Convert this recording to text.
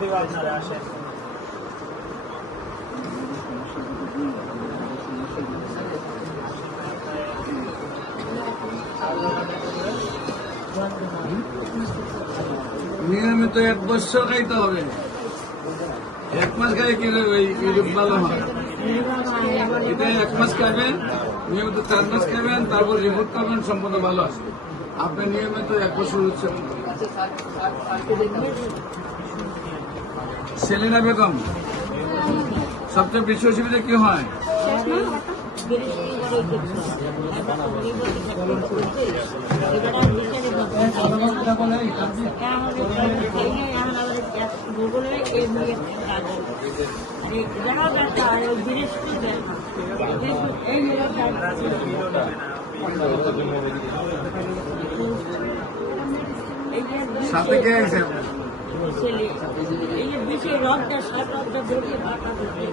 দিব আপনারা আসেন। নিয়মিত 1 বছর খাইতে হবে। 1 মাস খাই কি ভালো হয়। এটা 1 মাস খাবেন, নিয়মিত 4 মাস খাবেন, তারপর রিপোর্ট করবেন, সম্পূর্ণ ভালো আসবে। আপনি নিয়মিত 1 বছর হচ্ছে। সেলিনা বেগম, সবচেয়ে বেশি অসুবিধা কি হয়? সাথে কে আছে? এই বিষয় রক্তটা সাত রক্তটা ধরে বাটা ধরে এই